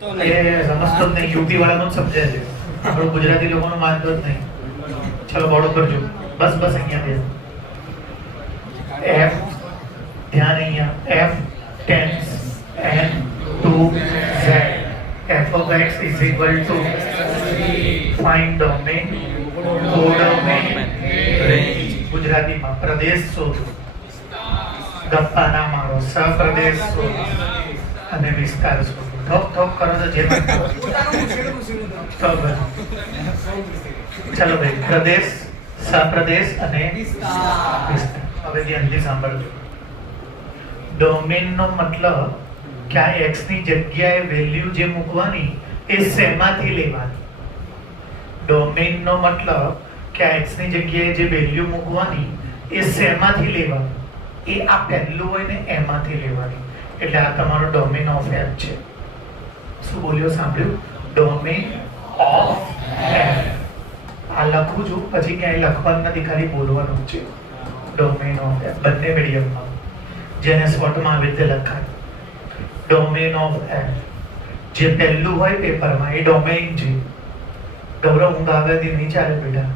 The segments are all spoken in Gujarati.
એ સમજતો જ નહીં, યુપી વાળાનું જ સમજે છે, આપણું ગુજરાતી લોકોનું માનતો જ નહીં. ચલો બોર્ડ કરજો, બસ બસ અહીંયા દે. F ધ્યાન અહીંયા, F tends n to z. F of x is equal to find domain, codomain, range. ગુજરાતીમાં પ્રદેશ શોધો, ગપ્પા ના મારો, સપ્રદેશ શોધો અને વિસ્તાર શોધો. ઠોક ઠોક કરો તો જે ચલો ભાઈ, પ્રદેશ, સપ્રદેશ અને વિસ્તાર. હવે ધ્યાનથી સાંભળજો. ડોમેન નો મતલબ કે આ x ની જગ્યાએ વેલ્યુ જે મૂકવાની એ શેમાંથી લેવાની. ડોમેન નો મતલબ કે આ x ની જગ્યાએ જે વેલ્યુ મૂકવાની એ શેમાંથી લેવાની, એ આ પહેલું હોય ને એમાંથી લેવાની. એટલે આ તમારો ડોમેન ઓફ f છે. શું બોલ્યો, સાંભળ્યું? Domain of f. આ લખું છું, પછી ક્યાંય લખવાનું નથી, ખાલી બોલવાનું છે. ડોમેન ઓફ f બંને મીડિયમમાં, જેને શોર્ટમાં આવી રીતે લખાય. ડોમેન ઓફ f જે પહેલું હોય પેપરમાં એ ડોમેન છે. ગૌરવ ઊંઘ આગળથી નહીં ચાલે બેટા.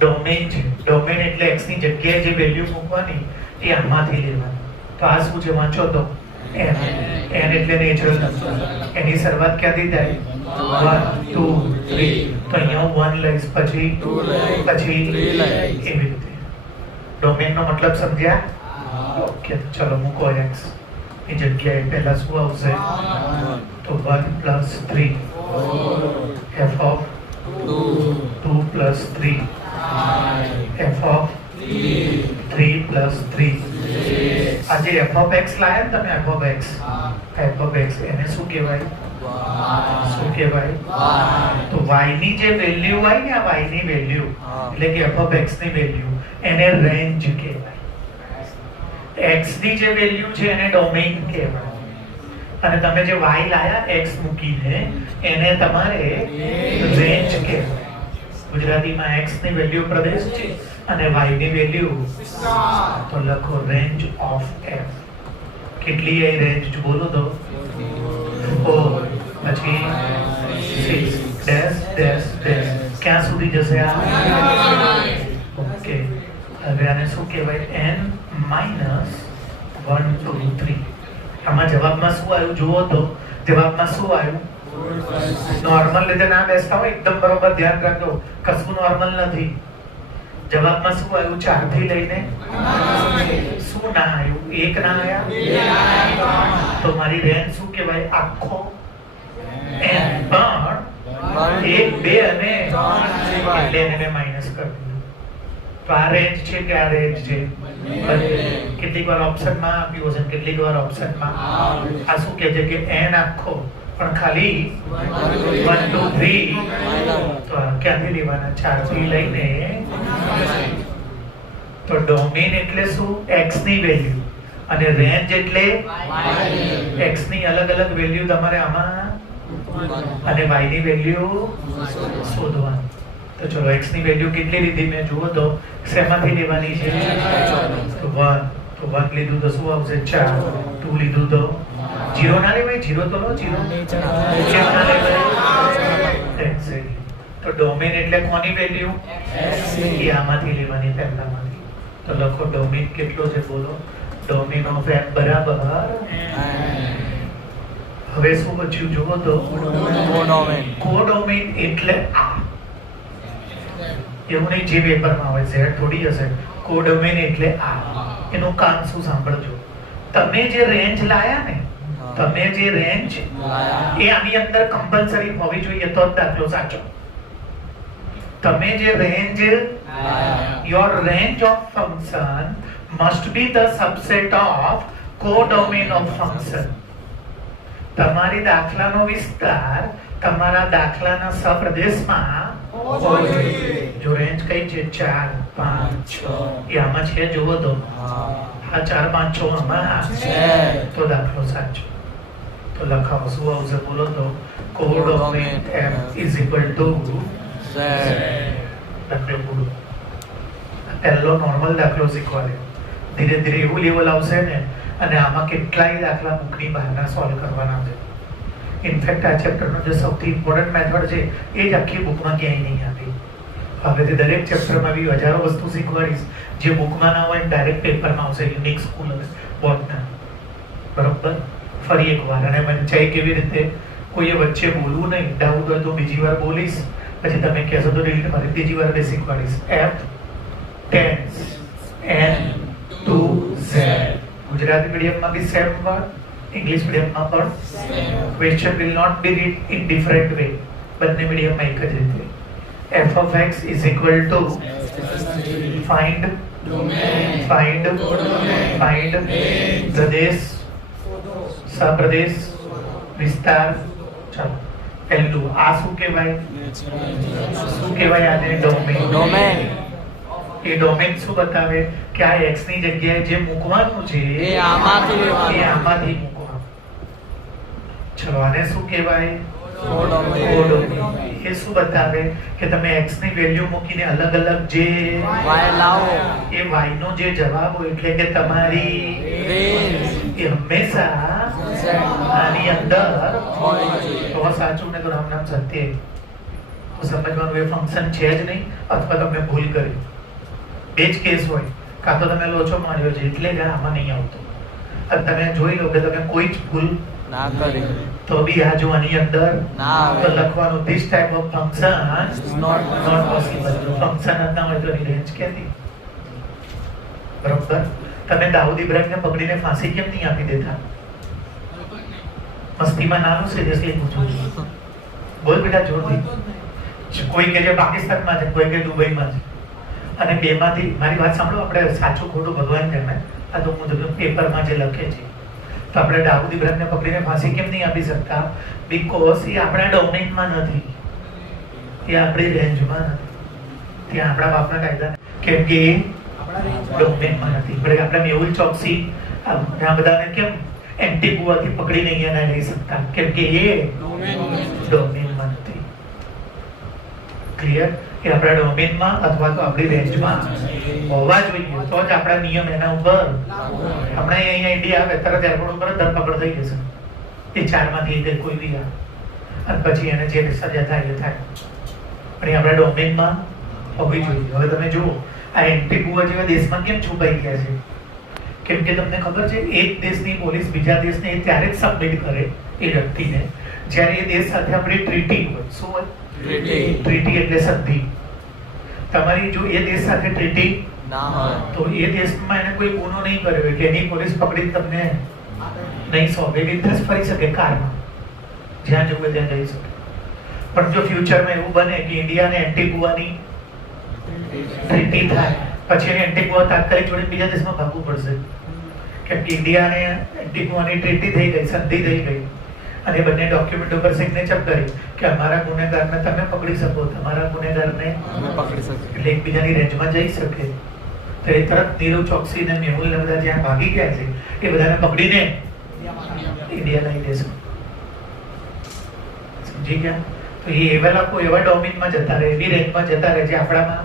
ડોમેન છે. ડોમેન એટલે x ની જગ્યાએ જે વેલ્યુ મૂકવાની એ આમાંથી લેવાની. તો આ શું છે, વાંચો તો. n એટલે નેચરલ નંબર. એની શરૂઆત ક્યાંથી થાય? 1 2 3. તો અહીંયા હું 1 લઈશ, પછી 2 પછી 3 લઈશ, એવી રીતે. ડોમેન નો મતલબ સમજ્યા? ઓકે, ચલો મૂકો x ની જગ્યાએ પહેલા શું આવશે? તો 1 + 3 f of 2 + 3 f of 3 + 3. આજે f of x લાયા ને તમે, f of x એને શું કહેવાય? શું કહેવાય? તો y ની જે વેલ્યુ હોય ને, આ y ની વેલ્યુ એટલે કે f of x ની વેલ્યુ, એને રેન્જ કહેવાય. x ની જે વેલ્યુ છે એને ડોમેઇન કહેવાય. અને તમે જે y લાયા x મૂકીને, એને તમારે રેન્જ કહેવાય. ગુજરાતીમાં x ની વેલ્યુ પ્રદેશ છે અને y ની વેલ્યુ, તો લખો રેન્જ ઓફ f. કેટલી એ રેન્જ બોલો તો? 4 પછી 6 ડેશ ડેશ ડેશ. ક્યાં સુધી જશે આ? ઓકે, હવે આને શું કહેવાય? n - 1 2 3. આમાં જવાબમાં શું આવ્યું જુઓ તો. જવાબમાં શું આવ્યું? નોર્મલ રીતે ના બેસતા હોય, એકદમ બરોબર ધ્યાન રાખજો, કશું નોર્મલ નથી. જવાબમાં શું આવ્યું? 4 થી લઈને શું ના આવ્યું? 1 ના આવ્યા. તો મારી રેન્જ શું કહેવાય? આખો n. પણ 1 2 અને 3 એટલે એને માઈનસ કરી દીધું. તો આ રેન્જ છે કે આ રેન્જ છે? કેટલીક વાર ઓપ્શનમાં આપ્યું હશે, કેટલીક વાર ઓપ્શનમાં. આ શું કહે છે કે n આખો, પણ ખાલી 1 2 3. તો ક્યાંથી લેવાના? 4 થી લઈને. તો ડોમેન એટલે શું? x ની વેલ્યુ, અને રેન્જ એટલે x ની અલગ અલગ વેલ્યુ તમારે આમાં અને y ની વેલ્યુ શોધવાની. તો ચલો x ની વેલ્યુ કેટલી લીધી મેં જુઓ તો? શેમાંથી લેવાની છે? તો 1. તો 1 લીધું તો શું આવશે? 4. 2 લીધું તો 0 ના લેવાય? 0 તો લો, 0 કેમ ના લેવાય? એક્ઝેક્ટલી. તો ડોમેન એટલે કોની વેલ્યુ? એ આમાંથી લેવાની, પહેલામાંથી. તો લખો ડોમેન કેટલો છે બોલો? ડોમેન ઓફ f બરાબર. હવે શું બચ્યું જુઓ તો? કોડોમેન એટલે આ. એવું નહીં જે પેપરમાં હોય છે થોડી હશે. કોડોમેન એટલે આ. એનું કામ શું સાંભળજો. તમે જે રેન્જ લાયા ને, તમે જે રેન્જ એ આની અંદર કમ્પલસરી હોવી જોઈએ, તો જ દાખલો સાચો. તમે જે range, your range of function must be the subset of codomain of function. તમારી દાખલાનો વિસ્તાર તમારા દાખલાના સપ્રદેશમાં હોવો જોઈએ. જો રેન્જ કઈ છે? 4 5 6. એ આમાં છે જુઓ તો. આ 4 5 6 આમાં છે, તો દાખલો સાચો. તો લખાવો શું આવશે બોલો તો? કોડોમેન f is equal to z. પહેલો નોર્મલ દાખલો શીખવાડ્યો. ધીરે ધીરે એવું લેવલ આવશે ને, અને આમાં કેટલાય દાખલા બુકની બહારના સોલ્વ કરવાના છે. ઇનફેક્ટ આ ચેપ્ટરનો જે સૌથી ઇમ્પોર્ટન્ટ મેથડ છે એ જ આખી બુકમાં ક્યાંય નહીં આપી. હવેથી દરેક ચેપ્ટરમાં બી હજારો વસ્તુ શીખવાડીશ જે બુકમાં ના હોય ડાયરેક્ટ પેપરમાં આવશે. યુનિક સ્કૂલ બોર્ડના બરોબર. ફરી એકવાર અને વંચાઈ કેવી રીતે કોઈએ વચ્ચે બોલવું નહીં. ડાઉટ હોય તો બીજી વાર બોલીશ, પછી તમે કહેશો તો ડિલીટ મારી ત્રીજી વાર બે શીખવાડીશ. F tense N to Z. Gujarati મીડિયમમાં બી સેમ વર્ડ, ઇંગ્લિશ મીડિયમમાં પણ. Question will not be read in different way. બંને મીડિયમમાં એક જ રીતે. f of x is equal to find પ્રદેશ, સપ્રદેશ, વિસ્તાર. ચાલો પહેલું આ શું કહેવાય? શું કહેવાય આને? ડોમેન. એ ડોમેન શું બતાવે કે આ x ની જગ્યાએ જે મૂકવાનું છે એ આમાંથી મૂકવાનું. ચલો આને શું કહેવાય? એ શું બતાવે કે તમે x ની વેલ્યુ મૂકીને અલગ અલગ જે y લાવો એ y નો જે જવાબ હોય એટલે કે તમારી રેન્જ એ હંમેશા આની અંદર હોવી જોઈએ. તો સાચું ને તો રામ નામ સત્ય. તો સમજવાનું એ ફંક્શન છે જ નહીં અથવા તમે ભૂલ કરી. બે જ કેસ હોય, કાં તો તમે લોચો માર્યો છે એટલે જ આમાં નહીં આવતો, અને તમે જોઈ લો કે તમે કોઈ જ ભૂલ ના કરી તો બી આ જો આની અંદર ના આવે તો લખવાનું this type of function is not possible. Function ના હોય તો એની રેન્જ કેતી. બરોબર. તમે દાઉદ ઇબ્રાહિમને પકડીને ફાંસી કેમ નહીં આપી દેતા? મસ્તીમાં નાનું સિરિયસલી પૂછું છું. બોલ બેટા જોરથી. કોઈ કે છે પાકિસ્તાનમાં છે, કોઈ કે દુબઈમાં છે, અને બેમાંથી મારી વાત સાંભળો. આપણે સાચું ખોટું ભગવાન જાણે. આ તો હું તમને પેપરમાં જે લખે છે તો આપણે દાઉદ ઇબ્રાહિમને પકડીને ફાંસી કેમ નહીં આપી શકતા? બીકોઝ એ આપણા ડોમેનમાં નથી, એ આપણી રેન્જમાં નથી, ત્યાં આપણા બાપના કાયદા, કેમ કે એ ડોમેનમાં નથી. આપણે મેહુલ ચોકસી આ બધાને કેમ એન્ટીગુઆથી પકડીને અહીંયા ના લઈ શકતા? કેમ કે એ ડોમેનમાં નથી. ક્લિયર? એ આપણા ડોમેનમાં અથવા તો આપણી રેન્જમાં હોવા જોઈએ તો જ આપણા નિયમ એના ઉપર. આપણે અહીંયા ઇન્ડિયા આવે તરત એરપોર્ટ ઉપર ધરપકડ થઈ જશે. એ ચારમાંથી કોઈ બી આવે અને પછી એને જે સજા થાય એ થાય, પણ એ આપણા ડોમેનમાં હોવી જોઈએ. હવે તમે જુઓ આ એન્ટીગુઆ જેવા દેશમાં કેમ છુપાઈ ગયા છે? કેમ કે તમને ખબર છે એક દેશની પોલીસ બીજા દેશને ત્યારે જ સબમિટ કરે એ વ્યક્તિને જ્યારે એ દેશ સાથે આપણી ટ્રીટી હોય. શું હોય? ટ્રીટી એટલે સંધિ. તમારી જો એ દેશ સાથે ટ્રીટી ના હોય તો એ દેશમાં એને કોઈ ગુનો નહીં કર્યો એટલે એની પોલીસ પકડી તમને નહીં સોંપે. એવી રીતે ફરી શકે કારમાં, જ્યાં જવું ત્યાં જઈ શકે. પણ જો ફ્યુચરમાં એવું બને કે ઇન્ડિયા અને એન્ટીગુઆની ટ્રીટી થાય પછી એને એન્ટીગુઆ તાત્કાલિક છોડીને બીજા દેશમાં ભાગવું પડશે. કેમ કે ઇન્ડિયા અને એન્ટીગુઆની ટ્રીટી થઈ ગઈ, સંધિ થઈ ગઈ, અને બંને ડોક્યુમેન્ટ ઉપર સિગ્નેચર કરી કે અમારા ગુનેગારને તમે પકડી શકો, તમારા ગુનેગારને અમે પકડી શકીએ, એટલે એકબીજાની રેન્જમાં જઈ શકે. તો એ તરત નીરવ ચોકસી ને મેહુલ બધા જ્યાં ભાગી ગયા છે એ બધાને પકડીને ઇન્ડિયા લઈ દેશે. સમજી ગયા? તો એ એવા લોકો એવા ડોમેનમાં જતા રહે, એવી રેન્જમાં જતા રહે જે આપણામાં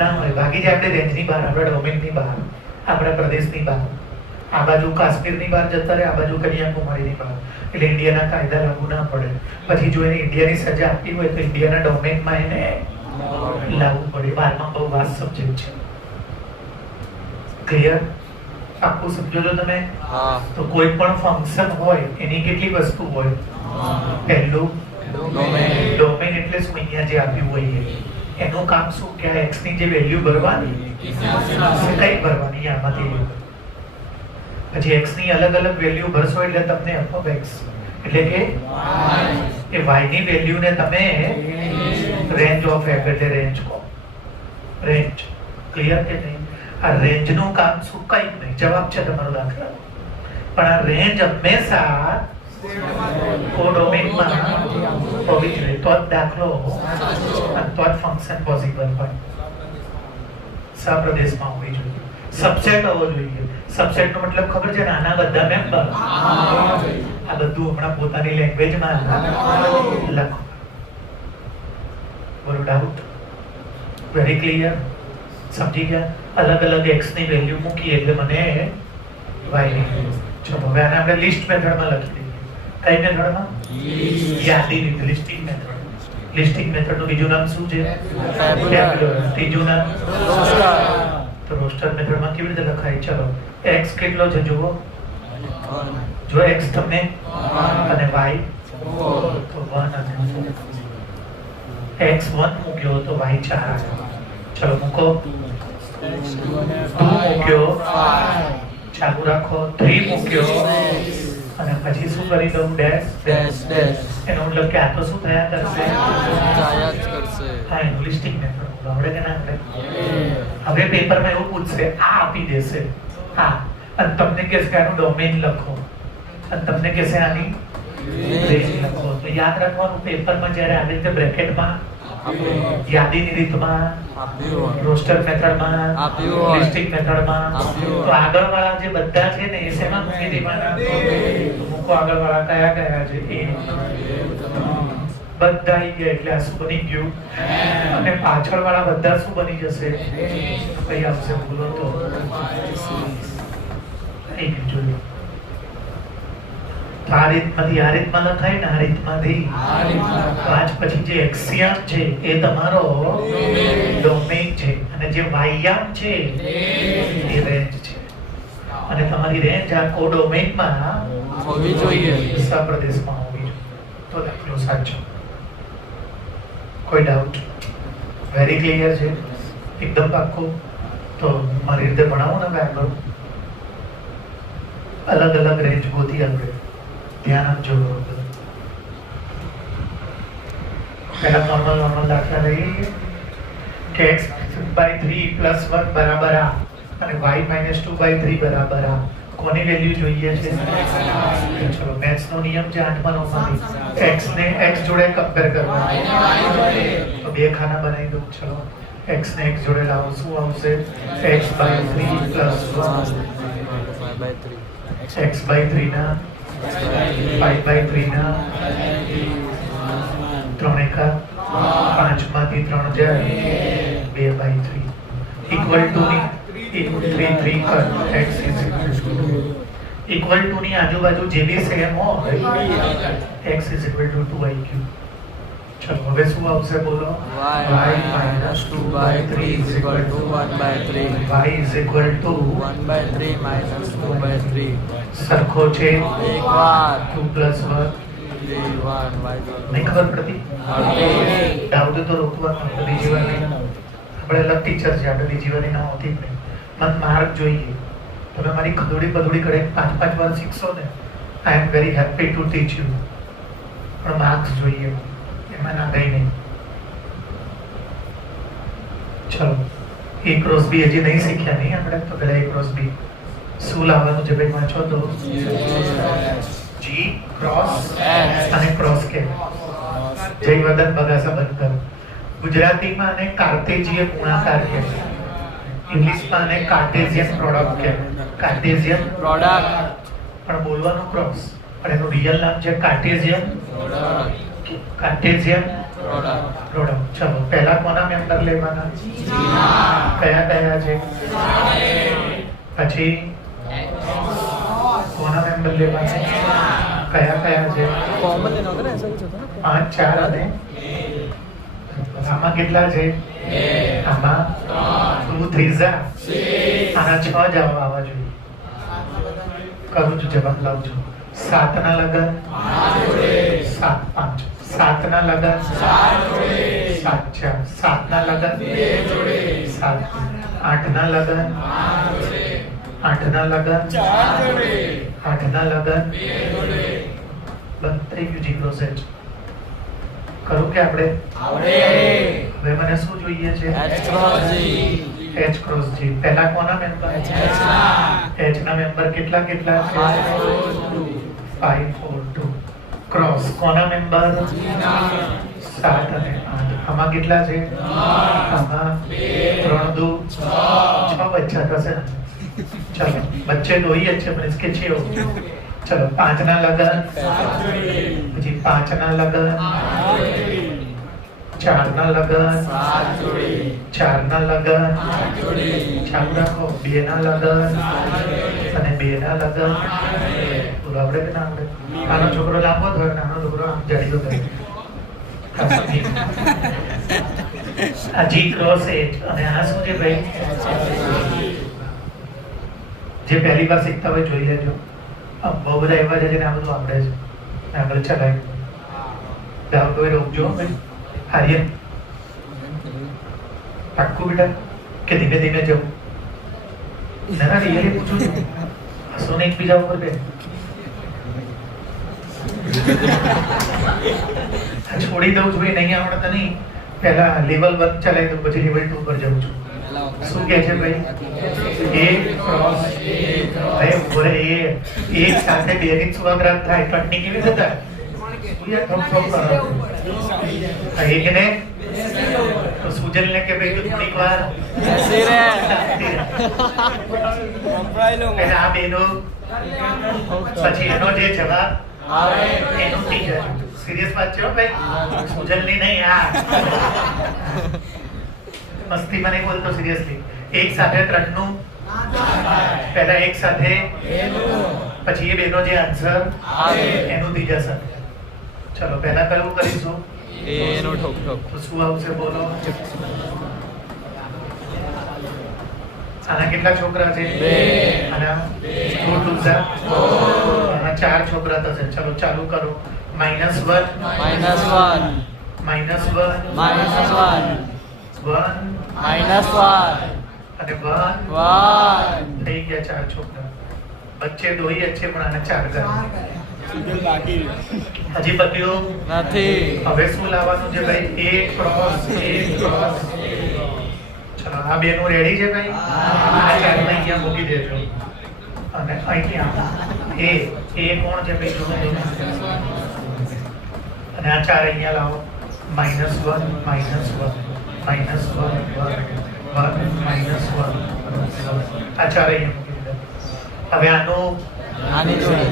ના હોય. ભાગી જાય આપણે રેન્જની બહાર, આપણા ડોમેનની બહાર, આપણા પ્રદેશની બહાર. આ બાજુ કાશ્મીરની બહાર જતા રહે, આ બાજુ કન્યાકુમારીની બહાર, એટલે ઇન્ડિયાના કાયદા લાગુ ના પડે. પછી જો એને ઇન્ડિયાની સજા આપી હોય તો ઇન્ડિયાના ડોમેનમાં એને લાગુ પડે. 12માં બહુ વાસ્ટ સબ્જેક્ટ છે. ક્લિયર? આખું સમજો છો તમે? તો કોઈ પણ ફંક્શન હોય એની કેટલી વસ્તુ હોય? પહેલું ડોમેન એટલે શું? અહીંયા જે આપ્યું હોય એનું કામ શું? કે આ x ની જે વેલ્યુ ભરવાની કઈ ભરવાની આમાંથી. પછી x ની અલગ અલગ વેલ્યુ ભરશો એટલે તમને f of x એટલે કે એ y ની વેલ્યુ ને તમે રેન્જ ઓફ f એટલે રેન્જ કહો. રેન્જ. ક્લિયર કે નહીં? આ રેન્જ નું કામ શું? કઈ નહીં. જવાબ છે તમારો દાખલા. પણ આ રેન્જ હંમેશા કોડોમેનમાં હોવી જોઈએ તો જ દાખલો તો જ ફંક્શન પોસિબલ હોય. સપ્રદેશમાં હોવી જોઈએ. સબસેટ હોવો જોઈએ. સબસેટ નો મતલબ ખબર છે? નાના બધા મેમ્બર. આ બધું હમણાં પોતાની લેંગ્વેજમાં લખો. બોલો ડાઉટ? Very clear? સમજી ગયા? અલગ અલગ x ની વેલ્યુ મૂકી એટલે મને y ની. ચલો હવે આને આપણે લિસ્ટ મેથડમાં લખી દઈએ. કઈ મેથડમાં? યાદી રીત, લિસ્ટિંગ મેથડ. લિસ્ટિંગ મેથડ નું બીજું નામ શું છે? ટેબ્યુલર. ત્રીજું નામ તો રોસ્ટર મેથડમાં કેવી રીતે લખાય? ચલો x કેટલો છે જુઓ. જો x તમે અને y તો 1 અને x 1 મૂક્યો તો y 4. ચલો મૂકો. 2 મૂક્યો, ચાલુ રાખો. 3 મૂક્યો અને પછી શું કરી દઉં? ડેશ. એનો મતલબ કે આ તો શું થયા કરશે? હા, એનું લિસ્ટિંગ મેથડ આવડે કે ના આવડે? હવે પેપરમાં એવું પૂછશે, આ આપી દેશે હા, અને તમને કહેશે કે આનું ડોમેઇન લખો, અને તમને કહેશે આની રેન્જ લખો. તો યાદ રાખવાનું, પેપરમાં જ્યારે આવી રીતે બ્રેકેટમાં યાદીની રીતમાં, રોસ્ટર મેથડમાં, લિસ્ટિંગ મેથડમાં, તો આગળવાળા જે બધા છે ને એ શેમાં મૂકી દેવાના? મૂકો આગળવાળા કયા કયા છે એ બધા આવી ગયા એટલે આ શું બની ગયું? અને પાછળવાળા બધા શું બની જશે? કઈ આવશે? બોલો તો. એક જોયું આ રીતમાંથી આ રીતમાં લખાય ને, આ રીતમાંથી આજ પછી જે એક્સિયમ છે એ તમારો ડોમેઇન છે, અને જે વાયયામ છે એ રેન્જ છે. અને તમારી રેન્જ આ કોડોમેઇનમાં હોવી જોઈએ, સપ્રદેશમાં હોવી જોઈએ. તો દાખલો સાચો. કોઈ ડાઉટ? વેરી ક્લિયર છે? એકદમ પાક્કું? તો મારી રીતે ભણાવો ને આગળ. અલગ અલગ રેન્જ ગોતી આપણે. ધ્યાન આપજો. પહેલા નોર્મલ દાખલા લઈએ કે x/3 + 1 બરાબર આ અને y-2/3 બરાબર આ. કોની વેલ્યુ જોઈએ છે? ચલો મેથ્સ નો નિયમ છે 8મા 9માંથી. x ને x જોડે કમ્પેર કરવાનું. તો બે ખાના બનાવી દઉં. ચલો x ને x જોડે લાવો. શું આવશે? x/3 + 1 x/3 ના 5/3 ના 3 એકા 5 માંથી 3 જાય 2/3 ઇક્વલ ટુ ની 3 કર. x ઇક્વલ ટુ ની આજુબાજુ જે બી સેમ હોય x = 2iq. ચલો હવે શું આવશે બોલો? y-2/3 = 1/3. y = 1/3 - 2/3 સરખો છે 2 + 1 નહીં ખબર પડતી? ડાઉટ તો રોકવાનું. બીજી વાર નહીં. આપણે અલગ ટીચર છે, આપણે બીજી વાર ના હોતી જ નહીં. મને માર્ક જોઈએ. તમે મારી ખદોડી પદોડી કરે 5 વાર શીખશો ને, I am very happy to teach you. પણ માર્ક્સ જોઈએ, એમાં ના ગઈ નહીં. ચલો A × B હજી નહીં શીખ્યા નહીં આપણે. તો પેલા A × B શું લાવવાનું છે ભાઈ? વાંચો તો. G ક્રોસ અને ક્રોસ કે જયવર્ધન બગાસા બંધ. ગુજરાતીમાં આને કાર્ટેજીય ગુણાકાર કહે છે, ઇંગ્લિશમાં આને કાર્ટેશિયન પ્રોડક્ટ કહે. કાર્ટેશિયન પ્રોડક્ટ પણ બોલવાનું ક્રોસ, પણ એનું રિયલ નામ છે કાર્ટેશિયન પ્રોડક્ટ. ચલો પહેલા કોના મેમ્બર લેવાના? કયા કયા છે? પછી કોના મેમ્બર લેવાના? કયા કયા છે? કોમન લેવાનો ને, ऐसा कुछ होता है ना. 5 4 અને આમાં કેટલા છે? આમાં 2 3 આના 6 જવાબ આવવા જોઈએ. કરું છું, જવાબ લાવું છું. 7 ના લગન 7 5, 7 ના લગન 7 4, 7 ના લગન 7, 8 ના લગન 8 ના લગન 8 ના લગન બંધ થઈ ગયું. જીરો સેટ કરું કે આપણે? હવે મને શું જોઈએ છે? H × G. પહેલા કોના મેમ્બર? H ના મેમ્બર કેટલા કેટલા છે? 5 4 2. ક્રોસ કોના મેમ્બર? 7 અને 8. આમાં કેટલા છે? આમાં 3 2 6 બચ્ચા થશે. चलो बच्चे तो ही अच्छे पर इसके 6 हो गए. चलो 5 ના લગન પછી 5 ના લગન 4 ના લગન 4 ના લગન ચાલુ રાખો. 2 ના લગન અને 2 ના લગન. બોલો આપણે કે ના આપણે? આનો છોકરો લાંબો થયો, નાનો છોકરો પૂરો આમ જડ્યો ગયો આ જી ક્રોસ એચ અને આ શું છે ભાઈ જે પહેલી વાર શીખતા હોય જોઈ લેજો બહુ બધા એવા છે જેને આ બધું આવડે છે આગળ ચલાવી ડાઉટ હોય રોકજો ભાઈ આર્યન પાક્કું બેટા કે ધીમે ધીમે જવું ના ના રિયલી પૂછું છું હસો ને એકબીજા ઉપર બે છોડી દઉં છું નહીં આવડતા નહીં પહેલા લેવલ 1 ચલાવી દઉં પછી લેવલ 2 પર જાઉં છું શું કહે છે ભાઈ એ ક્રોસ ભાઈ બોલે એ એક સાથે બે ની સુવાગ્રામ થાય કટની કેવી રીતે થાય એક ને તો સુજલ ને કે ભાઈ થોડીક વાર પહેલા આ બેનો પછી એનો જે જવાબ એનું ટીચર સિરિયસ વાત છે ભાઈ સુજલ ની નહીં આ મસ્તી માં નહીં બોલતો સિરિયસલી એક સાથે 3 નું પહેલા એક સાથે પછી એ બેનો જે આન્સર એનું ત્રીજા સાથે ચલો પહેલા કયું કરીશું એનો ઠોક ઠોક તો શું આવશે બોલો આના કેટલા છોકરા છે 2 આના 2 2 આના 4 છોકરા થશે ચલો ચાલુ કરો -1 -1 અને 1 થઈ ગયા 4 છોકરા બચ્ચે દો ही अच्छे પણ આના 4 કરે હજી પત્યું નથી હવે શું લાવવાનું છે ભાઈ A ક્રોસ ચલો આ બેનું રેડી છે ભાઈ આ ચારને અહીંયા મૂકી દેજો અને અહીંયા એ કોણ છે ભાઈ જોડે અને આ ચાર અહીંયા લાવો -1 આ ચાર અહીંયા મૂકી દીધા હવે આનું આની જોડે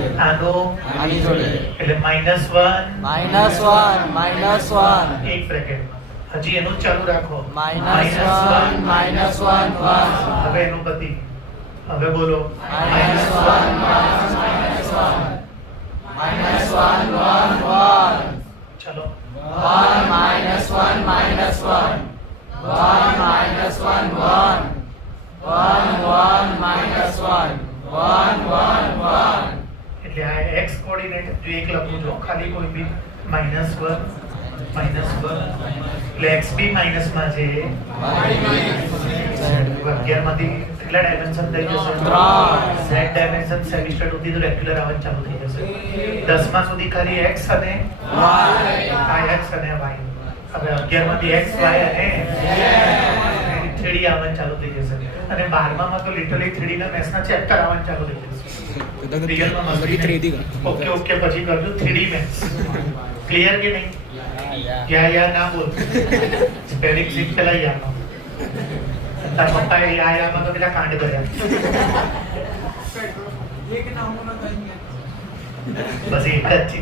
એટલે -1 એક બ્રેકેટ હજી એનું ચાલુ રાખો -1 હવે એનું પતિ હવે બોલો ચલો 1 એટલે આ x કોઓર્ડિનેટ જો એક લખું છું ખાલી કોઈ બી -1 એટલે x બી માઈનસ માં છે 11 માંથી કેટલા ડાયમેન્શન થઈ જશે 3 z ડાયમેન્શન સેમિસ્ટર સુધી તો રેગ્યુલર આવવાનું ચાલુ થઈ જશે 10 માં સુધી ખાલી x અને y આ x અને y હવે 11 માંથી x y અને 3D આવવાનું ચાલુ થઈ જશે અને 12 માં તો લિટરલી 3D ના મેથ્સ ના ચેપ્ટર આવવાનું ચાલુ થઈ જશે ઓકે ઓકે પછી કરજો 3D મેથ્સ ક્લિયર કે નહીં યા ના બોલ સ્પેલિંગ શીખ પેલા યાનો તાર પપ્પાએ યામાં તો કેટલા કાંડ કર્યા બસ એક જ છે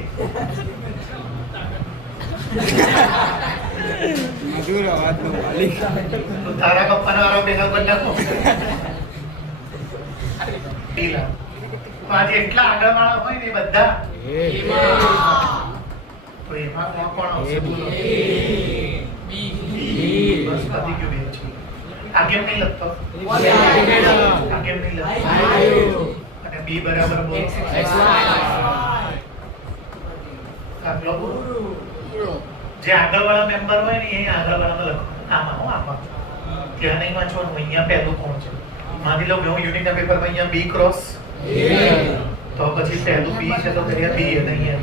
મધુર અવાજનો માલિક તો તારા પપ્પાનો વાળો ભેગા કરી નાખો પીલા આજે એટલા આગળ વાળા હોય ને બધા તો એમાં કોણ આવશે બોલો બસ પતી ગયું બે છે આ કેમ નહીં લખતો આ કેમ નહીં લખતો અને b બરાબર બોલ દાખલો જે આગળ વાળા મેમ્બર હોય ને એ આગળ વાળામાં લખો આમાં ત્યાં નહીં વાંચવાનું અહીંયા પહેલું કોણ છે માની લો હું યુનિટના પેપરમાં અહીંયા b ક્રોસ તો પછી પહેલું b છે તો અહીંયા b અને અહીંયા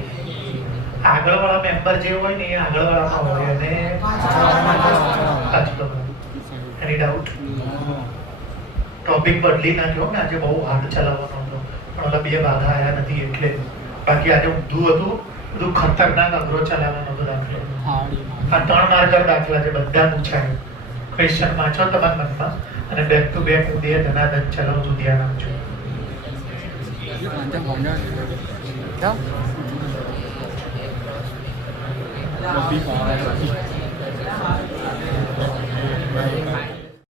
આગળ વાળા મેમ્બર જે હોય ને એ આગળ વાળામાં હોય અને એની ડાઉટ ટોપિક બદલી નાખ્યો ને આજે બહુ હાર્ડ ચલાવવાનો હતો પણ ઓલા બે બાધા આયા નથી એટલે બાકી આજે ઊંધું હતું બધું ખતરનાક અઘરો ચલાવવાનો હતો દાખલો આ 3 માર્કર દાખલા છે બધા પૂછાય ક્વેશ્ચન વાંચો તમારા મનમાં અને બેક ટુ બેક બે ધનાધન ચલાવજો ધ્યાન આપજો Happy